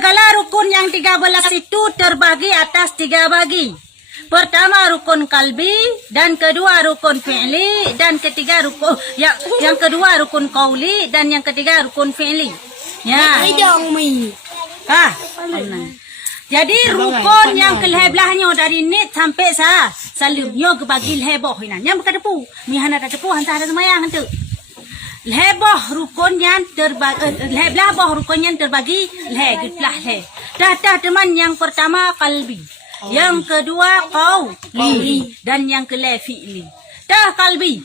Segala rukun yang 13 itu terbagi atas 3 bagi. Pertama rukun kalbi, dan kedua rukun fi'li, dan ketiga rukun yang kedua rukun qauli, dan yang ketiga rukun fi'li. Ya. Jadi rukun yang kelebelahnya dari nit sampai salubnya ke bagi leboh ini. Yang bukan depu. Mihana tak depu hantar ada semayang tu. Leboh rukun yang terbagi lebelah rukun yang terbagi gitlah le. Dah teman yang pertama kalbi. Yang kedua qauli dan yang kelima fi'li. Dah kalbi.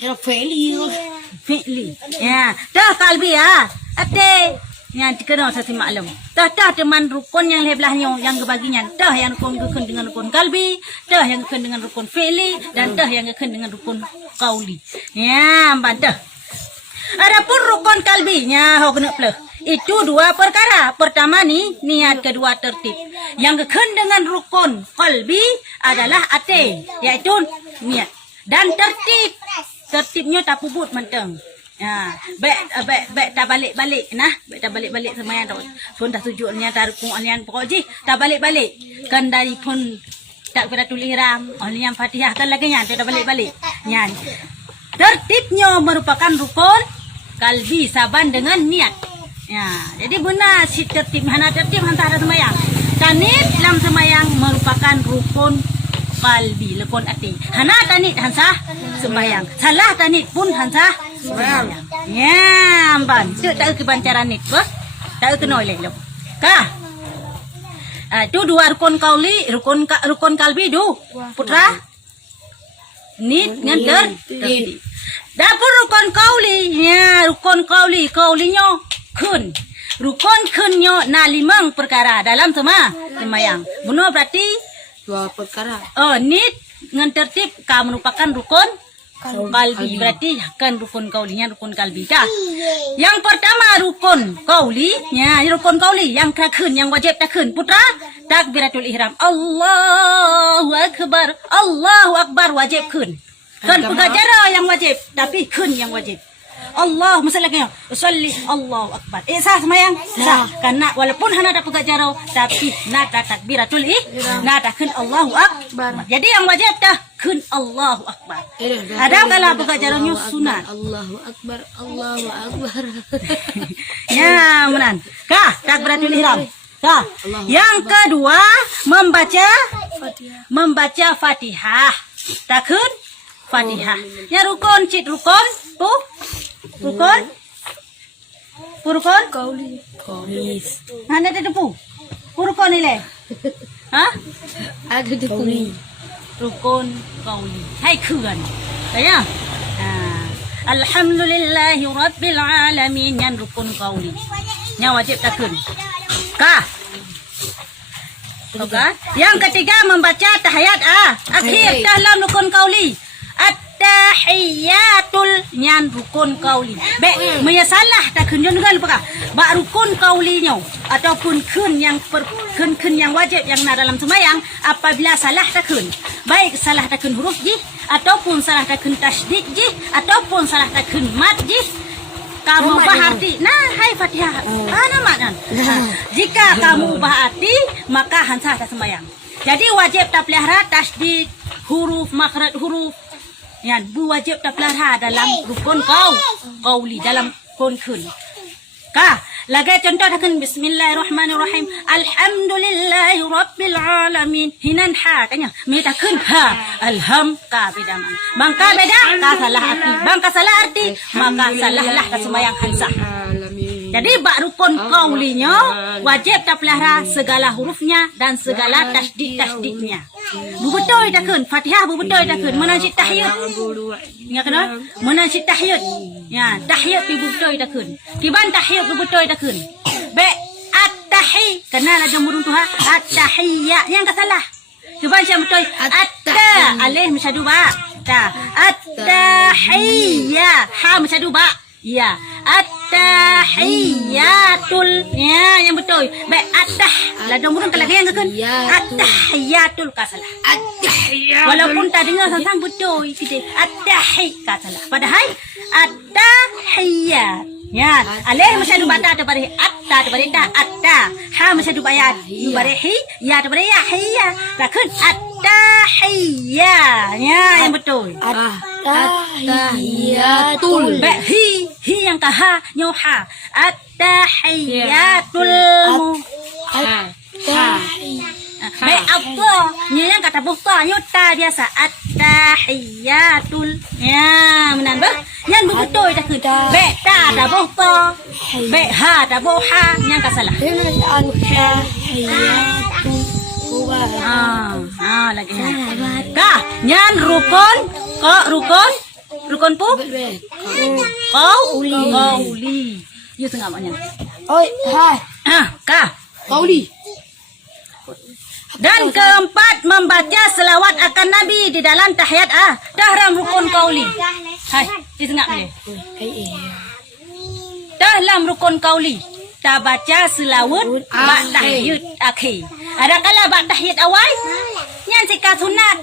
Fi'li. Ya, dah kalbi ya. Ate yang dikenal satu maklum. Dah teman rukun yang lebelahnya yang kebaginya. Dah yang rukun dengan rukun kalbi, dah yang rukun dengan rukun fi'li, dan dah yang rukun dengan rukun qauli. Ya, bantah. Adapun rukun kalbinya kena peleh. Itu 2 perkara. Pertama ni niat, kedua tertib. Yang kekun dengan rukun qalbi adalah ate, iaitu niat. Dan tertib. Tertibnya tak pubut menteng. Ya, baik tak balik-balik nah, baik tak balik-balik semayang tak. Pun dah sujudnya tarukun alian pokok ji, tak balik-balik. Kan dari pun tak beratul ihram, alian Fatihah kan lagi nya tak balik-balik. Nyan. Tertibnya merupakan rukun kalbi saban dengan niat. Ya, jadi benar si tertib hana tertib hantar semayang. Tanit dalam semayang merupakan rukun kalbi, lekon hati. Hana tanit hansa semayang. Salah tanit pun hansa semayang. Ya, amban. Tu tak ke bancaran nit, bos. Tak ke noleh lo. Kah? Itu 2 rukun kauli, rukun kalbi du. Putra. Nit dengan tertib. Dapur rukun kauli, ya rukun kaulinya kun. Rukun kunnya 5 perkara dalam semayang. Benar berarti 2 perkara. Nit dengan tertib merupakan rukun kalbi. Berarti kan rukun kaulinya rukun kalbi dah. Yang pertama rukun kauli, ya rukun kauli yang kun yang wajib takun. Putra takbiratul ihram. Allahu akbar wajib kun. Kan pengacara yang wajib, tapi kun yang wajib. Allah masalahnya usolli Allahu akbar. Sah semayang sah karena walaupun hana ada pengacara tapi nada takbiratul nada kun Allahu akbar. Jadi yang wajib dah kun Allahu akbar. Ada kalau pengacaranya sunat. Allahu akbar. Ya menan. Kah takbiratul ihram. Kah. Yang kedua membaca Fatihah. Takun Fatihah. Ya rukun cit rukun tu rukun Kauli. mana ada depu rukun ni le Ada di kuri. rukun kauli hai kuan saya alhamdulillahi rabbil alamin yang rukun kauli yang wajib takun kah. Yang ketiga membaca tahiyat akhir dalam rukun kauli. At-tahiyatul nyan rukun kauli. Menyasalah tak kunjung dengan apa? Bak rukun kaulinya ataupun kun yang wajib yang nak dalam sembahyang apabila salah takun. Baik salah takun huruf ji ataupun salah takun tasydid ji ataupun salah takun mad ji. Kamu ubah arti. Hai Fatihah. Nama. Jika kamu ubah arti, maka hansa tak sembahyang. Jadi wajib tak pelihara tasydid, huruf, makhraj huruf. Yan, wajib tak pelihara dalam rukun qauli, dalam kun. Kah? Lagi contoh takkan bismillahirrahmanirrahim. Alhamdulillahi rabbil alamin. Hinan ha tanya. Mita kun ha. Alham ka bedaman. Bangka beda ka salah arti. Bangka salah arti maka salahlah ka sembahyang hansa. Jadi bak rukun qaulinya wajib tak pelihara segala hurufnya dan segala tasydid-tasydidnya. Betul takun Fatihah betul takun menajid tahiyat. Ingat kena? Menajid tahiyat. Ya, tahiyat betul takun. Kiban tahiyat betul takun. Be at-tahi kena ada murung tu at-tahiyya yang tak salah. Kiban siapa betul? At-ta alif masyadu ba. Ta at-tahiyya ha masyadu ba. Ya, at-tahiyyatul. Ya, yang betul. Baik, ada murung kalau yang kan? At-tahiyyatul ka salah. At-tahiyyat. Walaupun tak dengar sang betul kita. At-tahi ka salah. Padahal at-tahiyyat. Yan. Alih masyadu bata daripada atta daripada ta atta. Ha masyadu bayat daripada hi. Ya daripada ya hiya. Takun at-tahiyya. Ya yang betul. At-tahiyatul. Baik hi yang ke ha nyo ha. At-tahiyyatul Baik Allah nya yang kata buka nyo ta biasa at-tahiyyatul. Ya menan ba? Yan betul dah ke. Baik ta dah buka. Baik ha dah buha yang ka salah. Lagi. Dah, nyan rukun, rukun pu? Qauli. You tengah maknya. Oi, hai. Kah. Qauli. Dan keempat membaca selawat akan Nabi di dalam tahiyat dalam rukun qauli. Hai, di tengah ni. Dalam rukun qauli ta baca selawat bak tahiyat akhir. Ada kala bak tahiyat awal nyan sikap sunat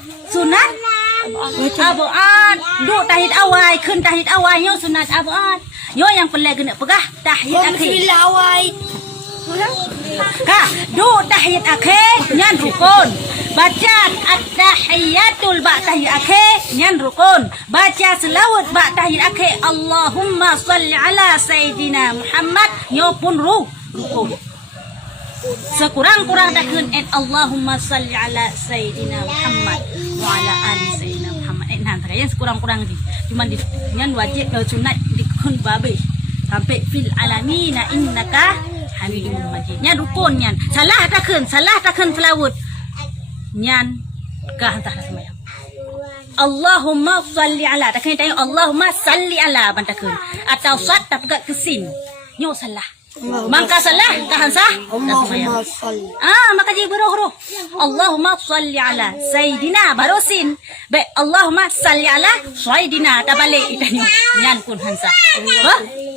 abuat duk tahiyat awal kun tahiyat awal yo sunat abuat yo yang pelai kena pegah tahiyat akhir. Awal. Kah, duk tahiyat akhir nyan rukun. Baca at-tahiyatul ba'da tahiyat akhir nyan rukun. Baca selawat ba'da tahiyat akhir Allahumma salli ala sayyidina Muhammad nyo pun rukun. Sekurang-kurang takun Allahumma salli ala sayyidina Muhammad wa ala ali sayyidina Muhammad. Nah, yang sekurang-kurang ni. Cuma di nyan wajib sunat dikun babe. Sampai fil alamina innaka Hamidum Majid. Nyan rukun nyan. Salah takun selawat. Nyan kah entah semayang. Allahumma salli ala. Takkan tanya Allahumma salli ala bantakun. Atau sat tak pegat kesin. Nyo salah. Maka salah kah sah? Allahumma salli. Maka jadi huruf. Allahumma salli ala sayyidina barusin. Baik Allahumma salli ala sayyidina tabalik itanya. Nyan pun hansa.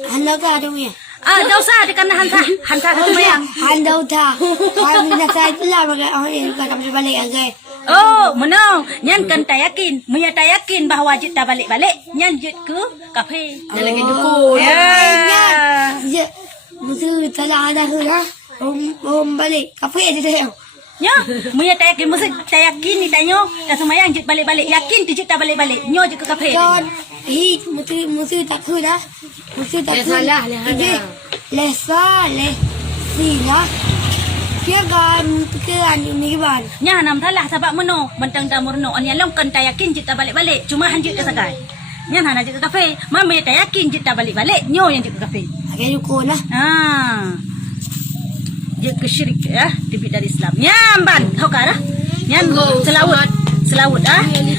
Anda ka ada punya. Dah usah dekat hansa ke semayang. Anda udah. Kami nak saya pula bagai orang yang kata balik agai. Oh, menang. Nyan kan tak yakin. Maya tak yakin bahawa wajib tak balik-balik. Nyan jut ke kafe. Lagi dukun. Ya. Mesti salah ada hula. Balik kafe ada dah. Ya, maya tak yakin. Mesti tak yakin ni tanya. Dah semayang jut balik-balik. Yakin tu jut tak balik-balik. Nyo je ke kafe. Mesti tak hula. Mesti tak salah. Lesa. Sila. Pikiran ni ban. Nya nam salah sebab meno bentang damurno. Anya long kan tak yakin jut tak balik-balik. Cuma hanjut ke sakai. Nya hana jut ke kafe. Mama tak yakin jut tak balik-balik. Nyo yang jut ke kafe. Agak dukun lah. Dia kesyirik ya, tibik dari Islam. Nyamban, kau kah? Nyam selawat.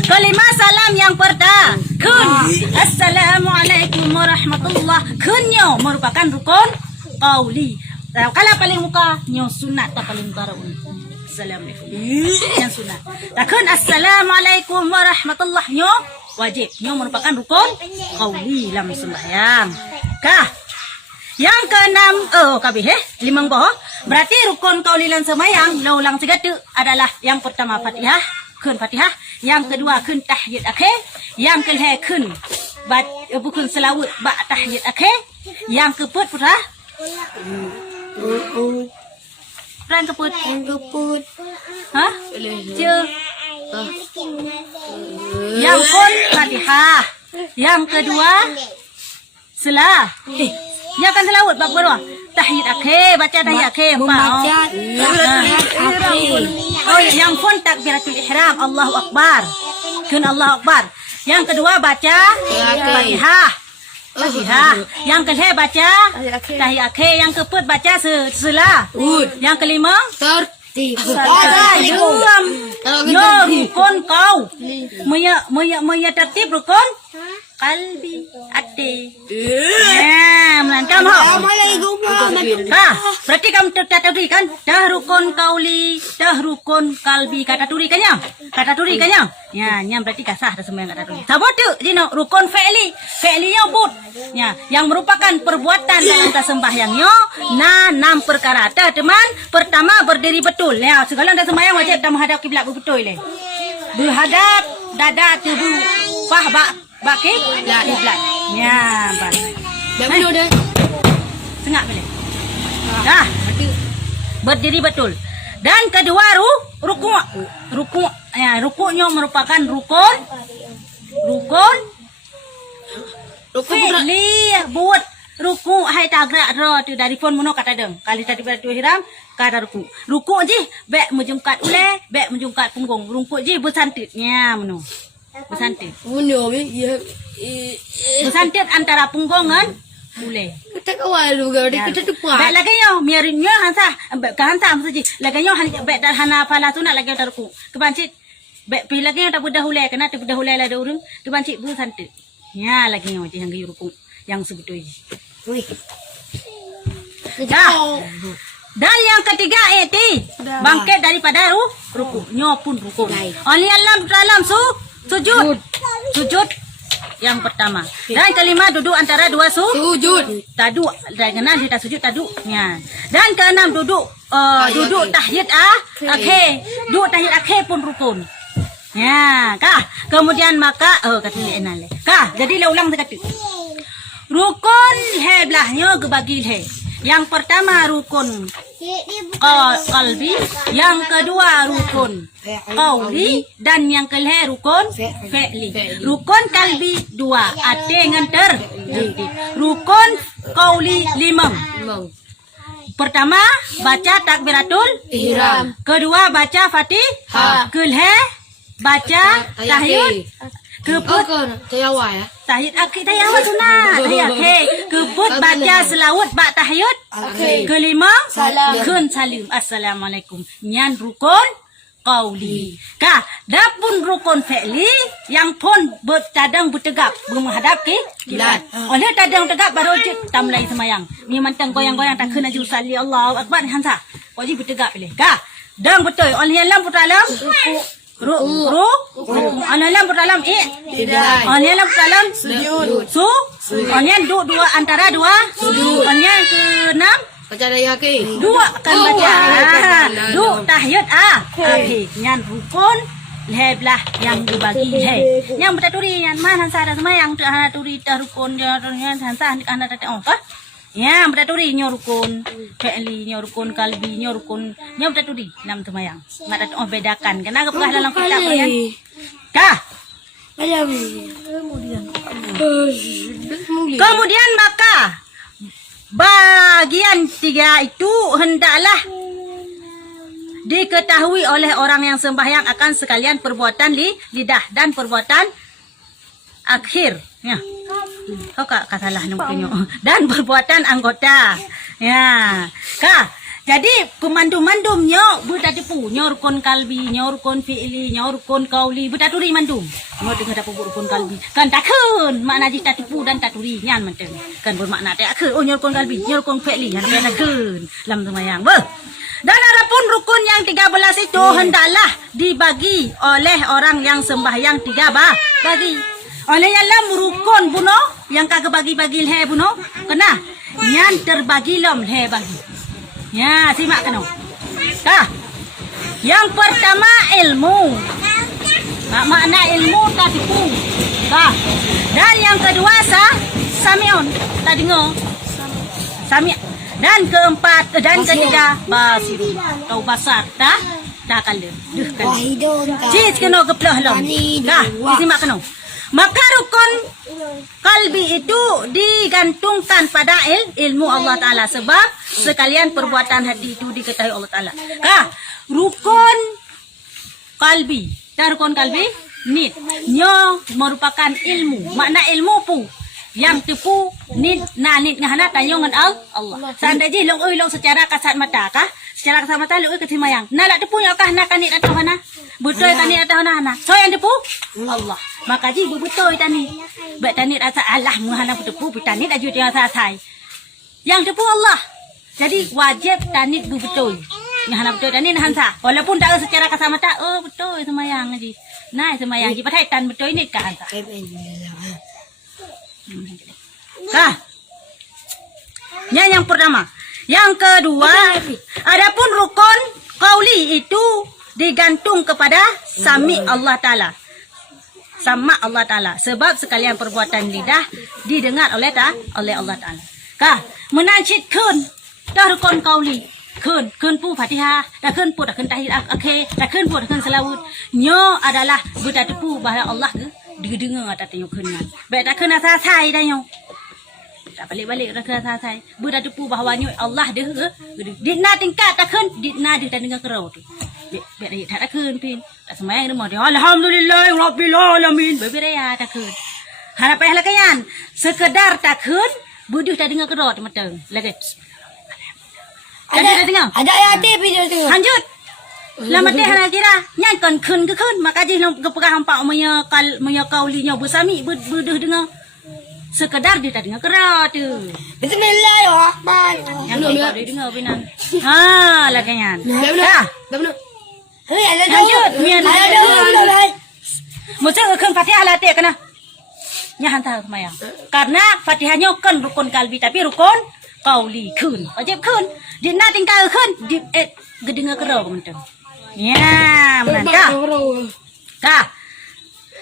Kalimah salam yang pertama. Kun. Assalamualaikum warahmatullah. Kunyo merupakan rukun qauli. Kalau paling muka nyo sunat tak paling utara. Assalamualaikum. Yang sunat. Takun assalamualaikum warahmatullah nyo wajib. Nyo merupakan rukun qauli dalam sembahyang. Kah? Yang keenam, kabeh limang boh. Berarti rukun qauli dalam sembahyang ulang tiga tu adalah yang pertama Fatihah, kun Fatihah, yang kedua kun tahiyat akhir, yang kelima kun bukan selawat ba tahiyat akhir, yang keempat putra Perang keput. Hah? Je. Yang pun Fatihah. Yang kedua selah. Yang kan selawat bab berapa? Tahiyat akhir, baca tahiyat akhir. Membaca tahiyat akhir. Oh, yang pun takbiratul ihram, Allahu Akbar. Kun Allahu Akbar. Yang kedua baca Fatihah. Fatihah. Yang kelima baca tahiyat akhir. Yang keempat baca selah. Yang kelima tertib. Yo rukun kau. Maya tertib rukun kalbi ate. Melantam ho. Berarti kamu terturi kan? Dah rukun kauli, dah rukun kalbi kata turi kan ya? Kata turi kan ya? Ya, nyam berarti kasah dah semua yang kata turi. Sabot tu, dino rukun fi'li. Fi'linya but. Ya, yang merupakan perbuatan dalam sembahyangnya. Nah, 6 perkara. Teman, pertama berdiri betul. Ya, segala dah sembahyang wajib dah menghadap kiblat betul le. Berhadap dada tubuh. Baki kiblat. Ya, bang. Dah betul dah. Tengah boleh. Dah. Berdiri betul. Dan kedua rukuk. Rukuk. Ya, rukuknya merupakan rukun fi'li buat rukuk hai tagrak ro tu dari phone mono kata deng. Kali tadi pada tu hiram kata rukuk. Rukuk je baik menjungkat ulai, baik menjungkat punggung. Rukuk je bersantitnya mono. Bersantit. Bunuh ya. Bersantit antara punggung dengan ulai. Kita kawal juga dia kita tu puas. Baik lagi yo miarnya hansa baik hansa mesti lagi yo baik dah hana pala tu nak lagi dah rukuk. Kebancit baik pi lagi yo tak budah ulai kena tu budah ulai lah ada urang. Kebancit bersantit. Ya lagi yo yang gayu rukuk yang sebetulnya. Wih. Dah. Dan yang ketiga bangkit daripada rukuk. Nyo pun rukuk. Oleh Allah dalam sujud. Sujud yang pertama. Dan kelima duduk antara dua sujud. Taduk. Dan keenam kita sujud taduknya. Dan keenam duduk tahiyat akhir. Duduk tahiyat akhir pun rukun. Ya, kah? Kemudian maka kata ni enal. Kah? Jadi lah ulang kata. Rukun he belahnya gebagi he. Yang pertama rukun qalbi, yang kedua rukun qauli, dan yang kelima rukun fi'li. Rukun qalbi 2, ate nganter. Rukun qauli 5. Pertama baca takbiratul ihram, kedua baca Fatihah, kelima baca tahiyat, tahiyat akhir tahiyat sunat. Tahiyat akhir. Kebut baca selawat bak tahiyat. Kelima kun salim. Assalamualaikum. Nyan rukun qauli. Kah, dapun rukun fi'li yang pun bertadang bertegap menghadap ke kiblat. Oleh tadang tegap baru je tamlai semayang. Ni mantang goyang-goyang tak kena ju salli Allahu akbar ni hansa. Wajib bertegap boleh. Kah, dang betul. Oleh Allah berdalam Analam berdalam Analam berdalam sujud. Analam dua antara dua sujud. Analam keenam Baca dari kaki. Dua akan baca. Dua tahiyat akhir. Nyan rukun leblah yang dibagi yang bertaturi yang mana hansa sama yang terhaturi rukun yang hansa anak tak apa. Ya, bertaturi nyo rukun fi'li, nyo rukun kalbi, nyo rukun nyo bertaturi nam temayang. Ngat bedakan. Kena kepah dalam kitab kan? Kah? Kemudian maka bagian 3 itu hendaklah diketahui oleh orang yang sembahyang akan sekalian perbuatan lidah dan perbuatan akhir. Ya. Kau katalah namanya. Dan perbuatan anggota. Ya. Kah? Jadi pemandum-mandumnya bertatipu. Nyorkon kalbi, nyorkon fi'li, nyorkon kauli. Bertaturi mandum. Mau dengar apa rukun kalbi. Kan takun. Makna ji tatipu dan taturi. Nyan macam. Kan bermakna takun. Oh nyorkon kalbi, nyorkon fi'li. Yang takun. Lam semayang. Dan adapun rukun yang 13 itu hendaklah dibagi oleh orang yang sembahyang 3 bagi. Oleh yang rukun buno yang kagak bagi-bagi leh buno kena yang terbagi lom leh bagi. Ya, simak kena. Kah? Yang pertama ilmu. Makna ilmu tak tipu. Kah? Dan yang kedua samion. Tak dengar. Sami. Dan keempat dan ketiga basir. Tahu basar tak? Tak kalah. Duh kalah. Cik kena geplah lom. Kah? Simak kena. Maka rukun kalbi itu digantungkan pada ilmu Allah Ta'ala. Sebab sekalian perbuatan hati itu diketahui Allah Ta'ala. Rukun kalbi. Dan rukun kalbi nit. Nyo merupakan ilmu. Makna ilmu pun. Yang tipu nit na nit ngahana tanyong dengan Allah. Seandainya long secara kasat mata kah? Secara kasat mata long kesimayang. Nak tipu yang kah nak kanit atau hana? Betul kanit atau hana? So yang tipu Allah. Maka ji betul tani. Baik tanit asa Allah menghana tipu, tanit aju dia sai. Yang tipu Allah. Jadi wajib tanit betul. Ngahana betul tanit hansa. Walaupun tak secara kasat mata, oh betul semayang ji. Nah semayang ji patai tan betul ini kah hansa. Yang pertama. Yang kedua, adapun rukun qauli itu digantung kepada sami Allah Ta'ala. Sama Allah Ta'ala. Sebab sekalian perbuatan lidah didengar oleh Allah Ta'ala. Kah, menancit kun. Dah rukun kauli. Kun pu Fatihah, dah kun pu dah kun tahiyat akhir, dah kun pu dah kun selawat. Nyo adalah budak tepu bahwa Allah ke dengar tak tengok kun. Baik tak kun asal sai dah nyo. Tak balik-balik dah kun asal sai. Budak tepu bahwa nyo Allah dia ke. Dina tingkat tak kun, dina dia tak dengar kerau tu. Baik dah tak kun pin. Tak semayang dia mau dia alhamdulillah rabbil alamin. Berbeza tak kun. Harapan halakayan sekedar tak kun, buduh tak dengar kerau tu matang. Lagi. Ada dengar? Ada ayat video tu. Lanjut. Lama teh hana kira. Nyan kon kun ke kun. Maka je long kepegah hampa maya kaulinya bersami berduh dengar. Sekedar dia tak dengar kera tu. Bismillahirrahmanirrahim. Yang kau dia dengar binan. Ha lah kanyan. Dah. Dah benar. Hei, ada Lanjut. Mian. ada. Macam kun Fatihah lah teh kena. Nya hantar semaya. Karena Fatihahnya kan rukun kalbi tapi rukun kauli kun. Wajib kun. Dia nak tinggal kun. Dia gedengar kerau mentang. Ya, menangkah. Kah.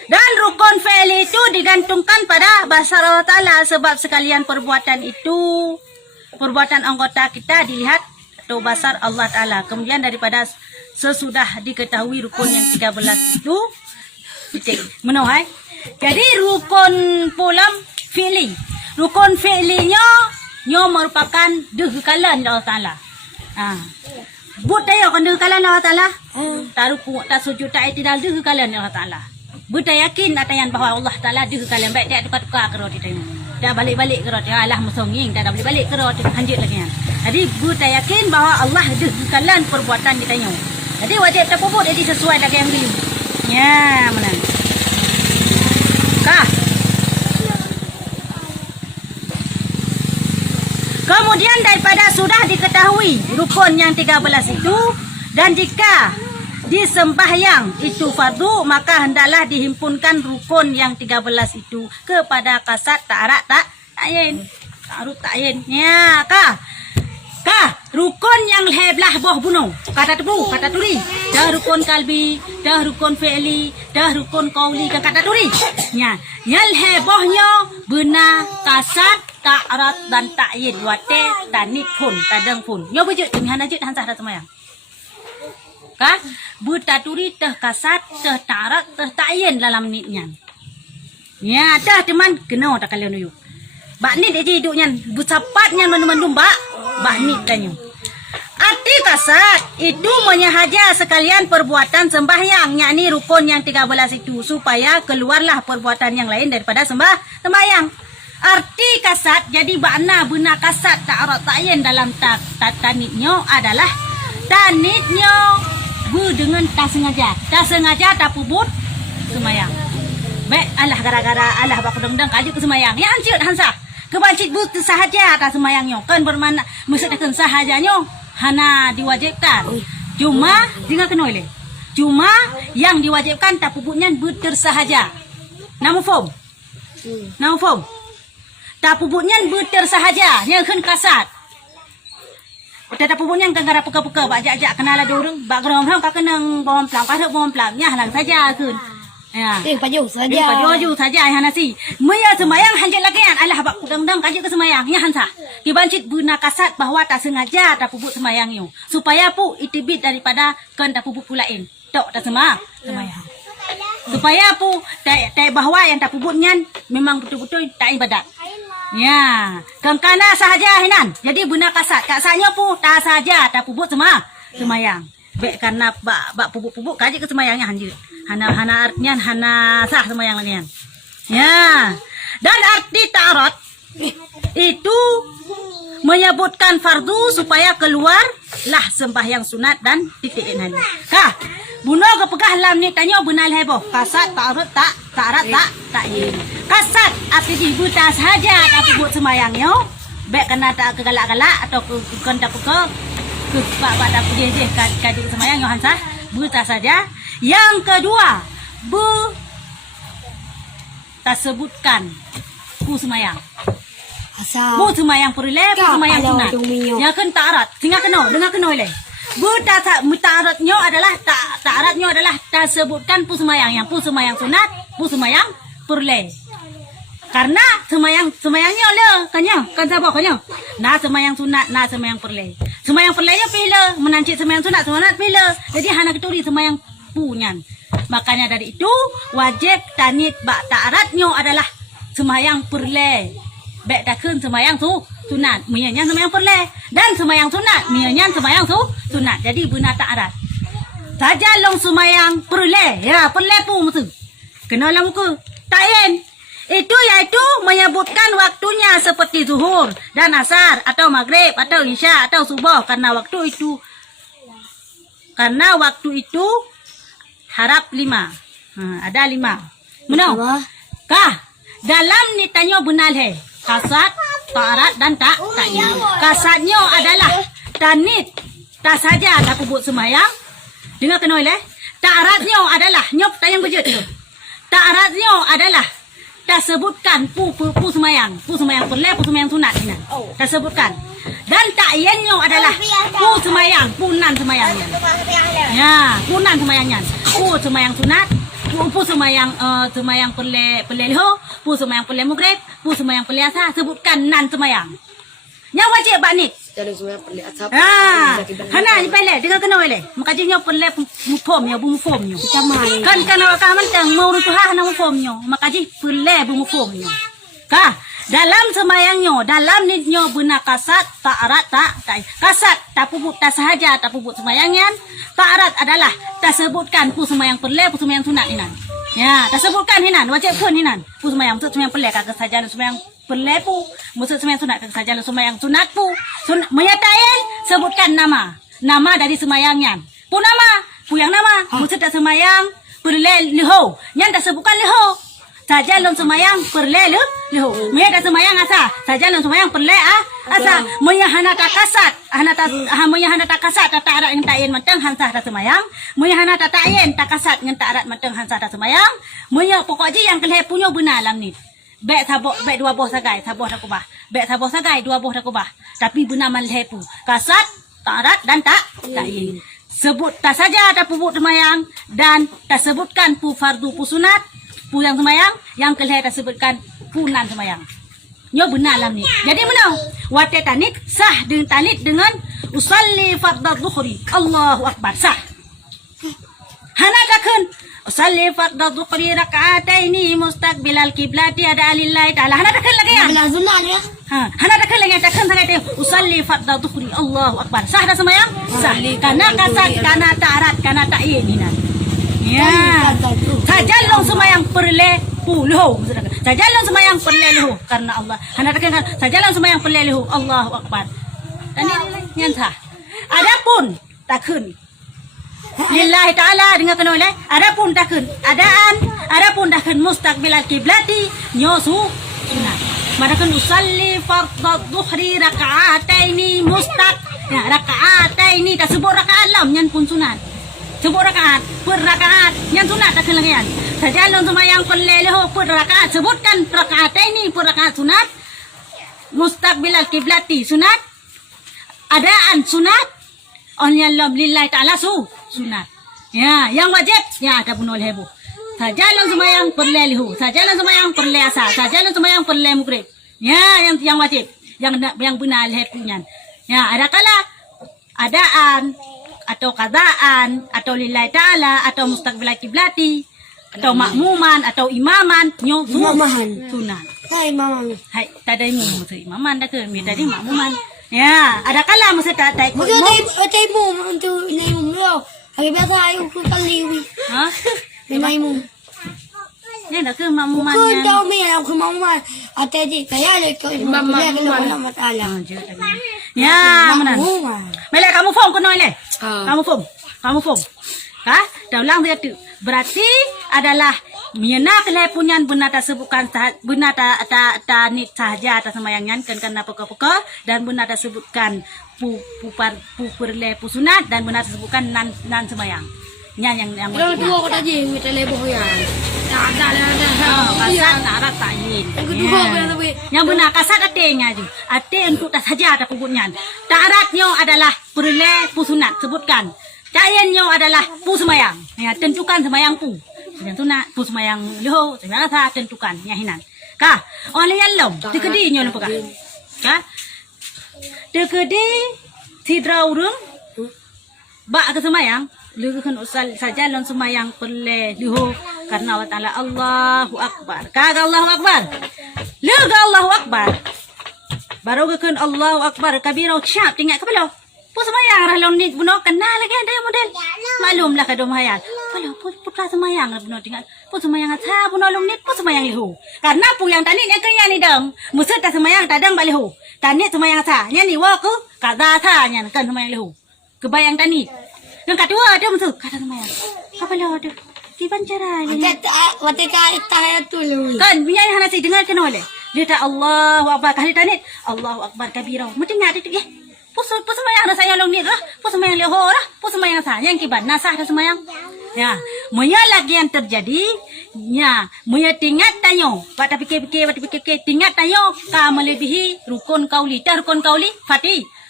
Dan rukun fi'li itu digantungkan pada bahasa Allah Ta'ala sebab sekalian perbuatan itu perbuatan anggota kita dilihat atau basar Allah Ta'ala. Kemudian daripada sesudah diketahui rukun yang 13 itu titik. Menuhai. Jadi rukun pulam fi'li. Rukun fi'linya nyo merupakan dehkalan Allah Ta'ala. But tayo kan dehkalan Allah Ta'ala. Taruku tak sujud tak itidal dehkalan Allah Ta'ala. But yakin atayan bahawa Allah Ta'ala dehkalan baik tak tukar-tukar kerot kita. Dah balik-balik kerot dia alah musonging dah balik-balik kerot lanjut lagi kan. Jadi but yakin bahawa Allah dehkalan perbuatan kita nyo. Jadi wajib terpuput jadi sesuai dengan yang dulu. Ya, mana? Kah. Kemudian daripada sudah diketahui rukun yang 13 itu dan jika disembahyang itu fardu maka hendaklah dihimpunkan rukun yang 13 itu kepada kasat ta'arak ta'yin. Ta'arut ta'yin. Ya, kah? Kah? Rukun yang heblah boh bunuh. Kata tepu, kata turi. Dah rukun kalbi, dah rukun fi'li, dah rukun qauli ke kata turi. Ya. Yang hebohnya benar kasat ta'arat dan ta'yin wate tanit pun tadang pun. Nyo bujut demihan ajut hansah dah semayang. Kah? Butaturi teh kasat, teh ta'arat, teh ta'yin dalam nitnya. Ya, dah teman kena tak kalian nuyuk. Bak nit aja hidupnya, busapatnya mendum-mendum bak nit tanya. Arti kasat itu menyahaja sekalian perbuatan sembahyang, yakni rukun yang 13 itu supaya keluarlah perbuatan yang lain daripada sembahyang. Arti kasat jadi makna benar kasat ta'arat ta'yin dalam tanitnya adalah tanitnya dengan tak sengaja tak pubut semayang. Baik alah gara-gara alah bak dendang kaju ke semayang. Ya hancur hansa. Kebancit but sahaja tak semayangnya. Kan bermakna maksudkan sahajanya hana diwajibkan. Cuma jangan kena oleh. Cuma yang diwajibkan tak pubutnya bertersahaja. Namu faham? Namu faham? Tak pubutnya bertersahaja. Yang kan kasat. Tak pubutnya kan gara puka-puka bak ajak kenal ada orang. Bak geram-geram kau kenang bawang pelang. Kau bawang pelang. Ya halang saja kan. Ya. Paju saja. Paju saja yang nasi. Maya semayang hanjat lagi kan. Alah bak kudang-dang kaju ke semayang. Ya hansa. Dibancit guna kasat bahawa tak sengaja tak pubut semayangnya. Supaya pu itibit daripada kan tak pubut pulain. Tok tak semayang. Supaya pu tak bahawa yang tak pubutnya memang betul-betul tak ibadat. Ya. Kengkana sahaja hinan. Jadi guna kasat. Kasatnya pu tak sahaja tak pubut semayang. Baik karena bak pubuk-pubuk kaji ke semayangnya hanjut. Hana artinya hana sah semayang lanian. Ya. Dan arti ta'arat itu menyebutkan fardu supaya keluarlah sembahyang sunat dan titik ini. Kah? Bunuh kepegah lam ni tanya benar heboh. Kasat ta'arat ta'arat ta'yin. Kasat arti dibuta sahaja tak pubuk semayangnya. Baik kena tak kegalak-galak atau kena pukul pak tak pujeh kadik semayang yang hansah buta saja. Yang kedua, tak sebutkan pu semayang. Bu semayang perle, bu semayang sunat. Yang kan ta'arat, tinggal kena, dengar kena oleh. Bu ta'aratnya adalah ta'aratnya adalah tak sebutkan pu semayang. Yang pu semayang sunat, pu semayang perle. Karena semayangnya le kanya kan sabah kanya. Na semayang sunat, na semayang perle. Semayang perlenya pila, menancik semayang sunat pila. Jadi hana keturi semayang punyan. Makanya dari itu wajib tanit bak ta'aratnya adalah semayang perle. Bek takun semayang sunat, mianya semayang perle. Dan semayang sunat, mianya semayang sunat. Jadi benar ta'arat. Saja long semayang perle, ya perle pun mesti. Kena lah muka. Tayen. Itu yaitu menyebutkan waktunya seperti zuhur dan asar atau maghrib atau isya atau subuh karena waktu itu harap 5. Ada 5. Mana? Kah dalam nitanya benar he. Kasat, ta'arat dan ta'yin. Kasatnya adalah tanit tak saja tak kubut semayang. Dengar kena oleh. Ta'aratnya adalah nyop tayang bejut tu. Ta'aratnya adalah tak sebutkan pu semayang perle, pu semayang sunat ini. Tak sebutkan. Dan ta'yinnya adalah pu semayang, pu nan semayangnya. Ya, pu nan semayangnya. Pu semayang sunat, pu semayang perle leho, pu semayang perle maghrib, pu semayang perle asar, sebutkan nan semayang. Yang wajib bak ni. Jadi semayang perli asap. Hana ni pele, dengan kena wele. Makajinyo perle mufomnya, bumufomnya. Kan kana ka mantang mau rutuha na mufomnya. Makaji perle bumufomnya. Ka dalam semayangnya, dalam nitnya benar kasat, ta'arat, kasat, tak puput, tak sahaja, tak puput semayangnya. Ta'arat adalah tak sebutkan pu semayang perle, pu semayang sunat inan. Ya, tak sebutkan hinan, wajib pun hinan. Pu semayang, maksud semayang perle, kagak saja semayang perle pu, maksud semayang sunat, kagak saja semayang sunat pu. Menyatakan, sebutkan nama dari semayangnya. Pu nama, pu yang nama, maksud tak semayang perle leho. Yang tak sebutkan leho. Saja lon semayang perle leho. Maya tak semayang asa. Saja lon semayang perle asa. Maya hana tak kasat. Maya hana tak kasat tak arat dengan ta'yin matang hansah tak semayang. Maya hana tak ta'yin tak kasat dengan tak arat matang hansah tak semayang. Maya pokoknya yang kelih punya benar lam ni. Bek dua boh sagai, saboh tak kubah. Bek saboh sagai, dua boh tak kubah. Tapi benar malih pu. Kasat, tak arat dan ta'yin. Sebut tak saja tak puput semayang dan tak sebutkan pu fardu pu sunat. Pu yang semayang, yang kelih tak sebutkan pu nan semayang. Nyo benar lam ni. Jadi mana? Wate tanit sah dengan tanit dengan usalli fardhu dhuhri. Allahu akbar sah. Hana takun usalli fardhu dhuhri rak'ataini mustaqbilal qiblati ada lillahi ta'ala. Hana takun lagi ya? Bila sunat ya. Hana takun lagi takun sangat dia usalli fardhu dhuhri. Allahu akbar. Sah dah semayang? Sah. Karena kasat, karena ta'arat, karena ta'yin ini. Ya. Saja long semayang perle puluh. Saja long semayang perle lehu karena Allah. Hana takkan saja long semayang perle lehu. Allahu akbar. Dan ini nyata. Adapun takun lillahi ta'ala dengan kena oleh. Adapun takun adapun takun mustaqbilal qiblati nyosu sunat. Madakan usalli fardhu dhuhri raka'ataini ya raka'ataini tak sebut rakaat lam nyan pun sunat. Sebut rakaat, per rakaat yang sunat tak kelahian. Saja long semayang perle leho per rakaat, sebutkan rakaat ini per rakaat sunat. Mustaqbilal qiblati sunat. Adaan sunat. Onnya lam lillahi ta'ala sunat. Ya, yang wajib ya ada bunul hebu. Saja long semayang perle leho, saja long semayang perle asar, saja long semayang perle maghrib. Ya, yang wajib, yang benar hebunya. Ya, ada kala adaan atau qadaan atau lillahi ta'ala atau mustaqbilal qiblati atau makmuman atau imaman nyo sunat. Hai mama. Hai tadi mu imaman dah ke mi tadi makmuman. Ya, ada kala mesti tak ikut. Mungkin mu untuk naimu lo. Hari biasa ayu ku kaliwi. Ha? Naimu. Ni dah ke makmuman Ku yang. tahu mi aku mama. Atadi kaya le ko mama Allah. Ya, mana? Mele kamu form ke noi le? Ah. Kamu form. Ha? Daulang dia tu. Berarti adalah miana kelai punyan benar tak sebutkan benar tak nit sahaja atas semayangnya kan pokok-pokok dan benar tak sebutkan pu perle pu sunat dan benar sebutkan nan semayang. Yang Kalau dua kau tadi, kita lebih yang. Tak ada. kasat arat ta'yin. Yang kedua apa yang tapi? Yang benar kasat atenya je. Ate untuk tak saja ada puputnya. Ta'aratnya adalah perle pu sunat sebutkan. Ta'yinnya adalah pu semayang. Ya, tentukan semayang pu. Yang sunat pu semayang leho, semayang asar tentukan yang hinan. Kah? Oleh yang lom. Tekedi nyo lupa kah? Kah? Tekedi tidra urung. Bak ke semayang. Lu kan usal saja lon semayang perle liho karena Allah Taala Allahu Akbar. Kah Allahu Akbar. Lu Allahu Akbar. Baru kan Allahu Akbar kabirau cap tinggal kepala. Pus semayang rah lon ni buno kenal lagi ada model. Maklumlah kadom hayal. Kalau putra semayang lah buno tinggal. Pus semayang ata buno lom ni pus semayang liho. Karena pu yang tani yang kaya ni dang. Musa tak semayang tak dang baliho. Tani semayang ata. Nya ni waku kada ata nya kan semayang liho. Kebayang tani. Yang kedua ada musuh kata semayang. Apa lo ada? Kiban cara ni. Ketika tahiyatul Kan biar hana si dengar kan oleh. Dia tak Allahu Akbar kali tani. Allahu Akbar kabirau. Mesti ngadi tu ye. Pus semayang dah saya long ni lah. Pus semayang leho lah. Pus semayang saya yang kiban nasah dah semayang. Ya, moya lagi yang terjadi. Ya, moya tingkat tanyo. Pada fikir tingkat tanyo ka melebihi rukun kauli. Dah rukun kauli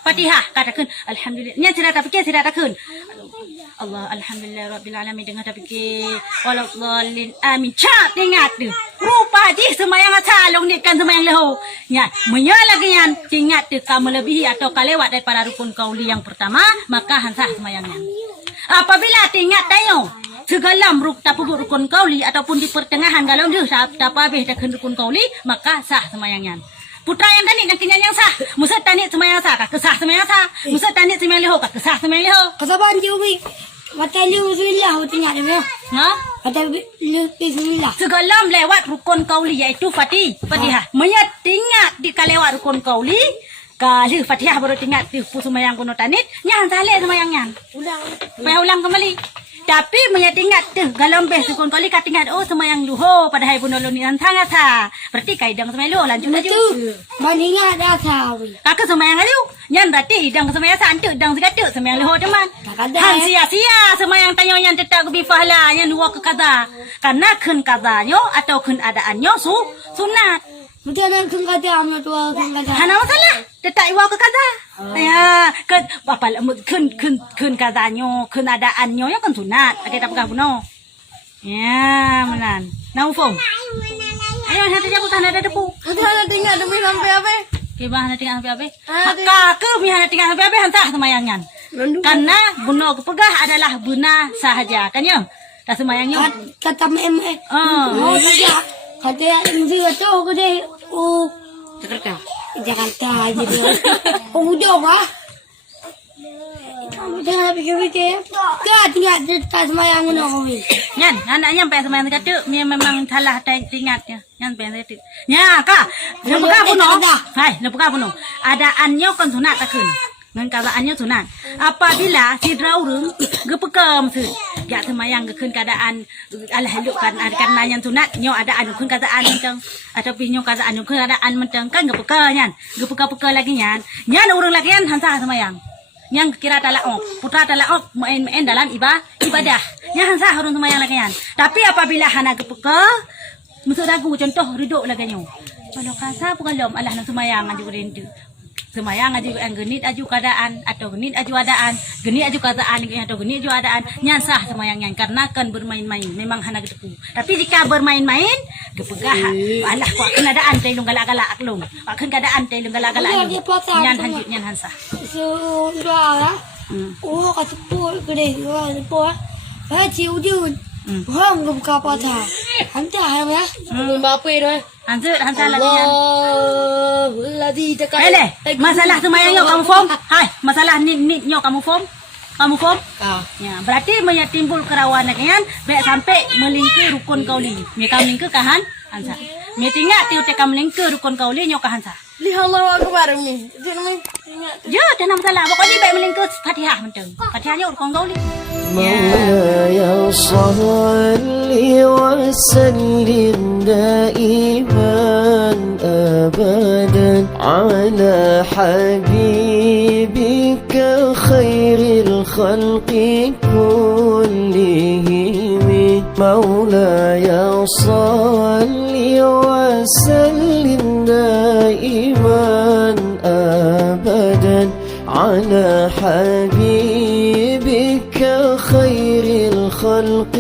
Fatihah katakan alhamdulillah. Nya cerita fikir cerita takun. Allah alhamdulillah rabbil alamin dengar fikir waladhdallin amin. Cak tingkat tu. Rupa di semayang salong ni kan semayang leho. Nya, moya lagi yang tingkat tu ka melebihi atau ka lewat daripada rukun kauli yang pertama, maka hansah semayangnya. Apabila tingkat tayo segalam rukun kauli ataupun di pertengahan galau dia tak habis dah rukun kauli, maka sah semayangnya. Putra yang tani nak kenyang yang sah. Musa tani semayang sah, kesah semayang sah. Musa tani semayang leho, kesah semayang leho. Kasaban jumi. Mata lu bismillah tinggal dia. Ha? Mata lu bismillah. Segalam lewat rukun kauli iaitu Fatihah. Mayat tingkat di kalewat rukun kauli, kali Fatihah baru tingkat di semayang kuno tanit, nyan saleh semayangnya. Ulang kembali. Tapi mayat tingkat tu galam bes rukun kauli kat tingkat semayang luho pada hai bunolon ni antang asa. Berarti kaidang semayang luho lanjut laju. Bandingan dah tahu. Kakak semayang laju. Nyan berarti dang semayang santu dang segatuk semayang luho teman. Han sia-sia semayang tanyo yang tetap bifahla yang dua ke kaza. Karena kun kazanyo atau kun adaanyo sunat. Mesti ada kun kata amno tua kun kata. Hana masalah. Tetap iwa ke kaza. Ya, kun apa kun kazanyo, kun adaanyo yang kan sunat. Ada tak pegang buno. Ya, menan. Nau fom. Ayo hati aku tanda ada depu. Udah tinggal demi sampai apa? Kibah hana tinggal sampai abe. Kakak mi hana tinggal sampai abe hantah semayangnya. Karena buno kepegah adalah buna sahaja kan ya. Dah semayangnya. Kata meme. Oh saja. Kata mesti tu kata Jakarta aja dia. Udah bah. Jangan fikir-fikir. Tak tinggal dekat semayang mana kami. Nyan, anaknya sampai semayang kata memang salah tingkatnya. Nyan sampai kata. Nya, Kak. Lepukah puno. Hai, lepukah puno. Adaannya kan sunat takun. Ngan keadaannya sunat. Apabila sidra urung gepekam se. Ya semayang gekun keadaan alhaluk kan karena yang sunat nyo adaan kun keadaan menteng atau pinyo keadaan kun keadaan menteng kan gepeka nyan. Gepeka-peka lagi nyan. Nyan urung lagi nyan hansa semayang. Yang kira talaok, putra talaok main-main dalam ibadah. Yang hansa urung semayang lagi nyan. Tapi apabila hana gepeka mesti ragu contoh riduk lagi nyo. Kalau kasa bukan Allah nak semayang aju rindu. Semayang aju genit aju keadaan atau genit aju adaan, genit aju keadaan atau genit aju adaan, nyasah semayangnya karena kan bermain-main memang hana getepu. Tapi jika bermain-main, gepegah Allah kok keadaan teh lung galak-galak aklung. Akan keadaan teh lung galak-galak aklung. Nyan hanjut nyan hansah. So dah. Oh kat sepul gede sepul. Ciu jun. Hang buka patah. Hantar ya. Bapa dah. Hantar lagi nyan. Ladi dekat. Masalah semayangnya kamu form? Hai, masalah nitnya kamu form? Kamu form? Ya, berarti timbul kerawanan kan? Baik sampai melingkir rukun kauli. Mereka melingkir kahan hansa. Metingak tiu teka melingkir rukun kauli nyo kahan sa. Lihat Allah akbar ni. Ya, dah nama salah. Pokoknya baik melingkir Fatihah menteng. Fatihahnya rukun kauli. مولاي صل وسلم دائما أبدا على حبيبك خير الخلق كلهم مولاي صل وسلم دائما أبدا على حبيبك خير الخلق